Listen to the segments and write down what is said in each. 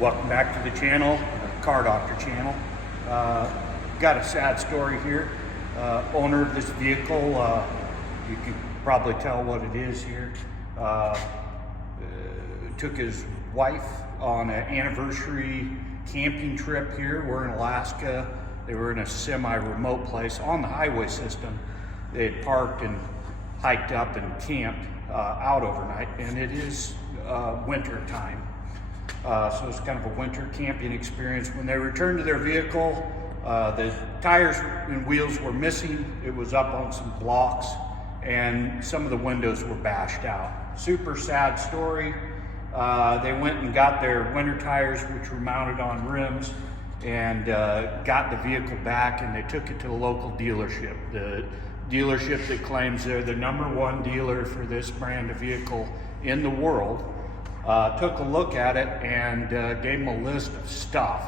Welcome back to the channel, Car Doctor channel. Got a sad story here. Owner of this vehicle, you can probably tell what it is here, took his wife on an anniversary camping trip here. We're in Alaska. They were in a semi-remote place on the highway system. They had parked and hiked up and camped out overnight, and it is winter time. So it's kind of a winter camping experience. When they returned to their vehicle, the tires and wheels were missing. It was up on some blocks, and some of the windows were bashed out. Super sad story. They went and got their winter tires, which were mounted on rims, and got the vehicle back, and they took it to the local dealership. The dealership that claims they're the #1 dealer for this brand of vehicle in the world. Took a look at it and gave them a list of stuff.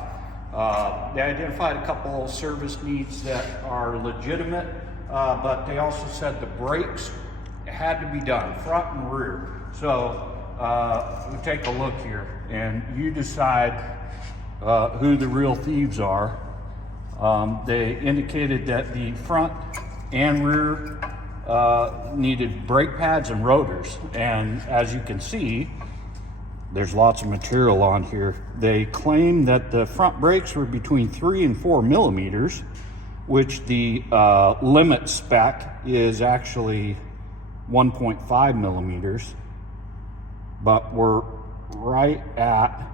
They identified a couple service needs that are legitimate, but they also said the brakes had to be done, front and rear. So we take a look here, and you decide who the real thieves are. They indicated that the front and rear needed brake pads and rotors, and as you can see, there's lots of material on here. They claim that the front brakes were between 3 and 4 millimeters, which the limit spec is actually 1.5 millimeters, but we're right at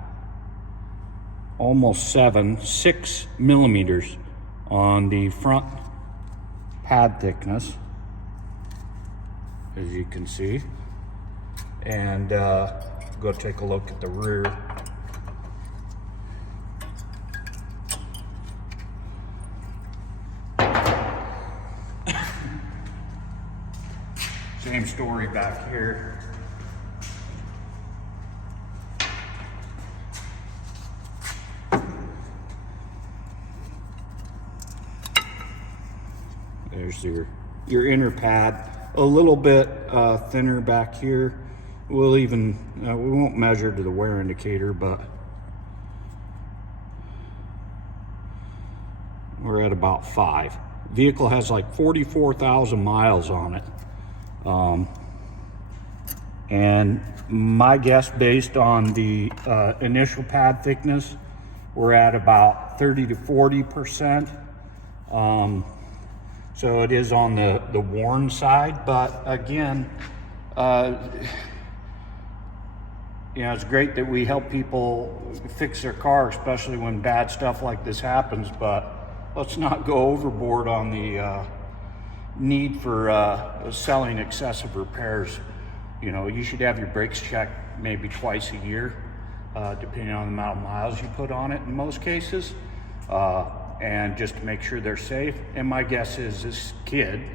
almost 6 millimeters on the front pad thickness, as you can see. And go take a look at the rear. Same story back here. There's your inner pad, a little bit thinner back here. We'll even, we won't measure to the wear indicator, but we're at about 5. Vehicle has like 44,000 miles on it. And my guess, based on the initial pad thickness, we're at about 30 to 40%. So it is on the worn side, but again, you know, it's great that we help people fix their car, especially when bad stuff like this happens, but let's not go overboard on the need for selling excessive repairs. You know, you should have your brakes checked maybe twice a year, depending on the amount of miles you put on it in most cases, and just to make sure they're safe. And my guess is this kid is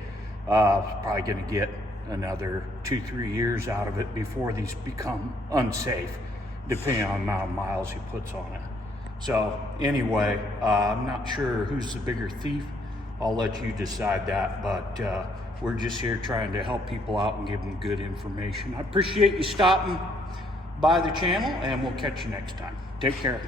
probably gonna get another 2-3 years out of it before these become unsafe, depending on the amount of miles he puts on it. So anyway, I'm not sure who's the bigger thief. I'll let you decide that, but we're just here trying to help people out and give them good information. I appreciate you stopping by the channel, and we'll catch you next time. Take care.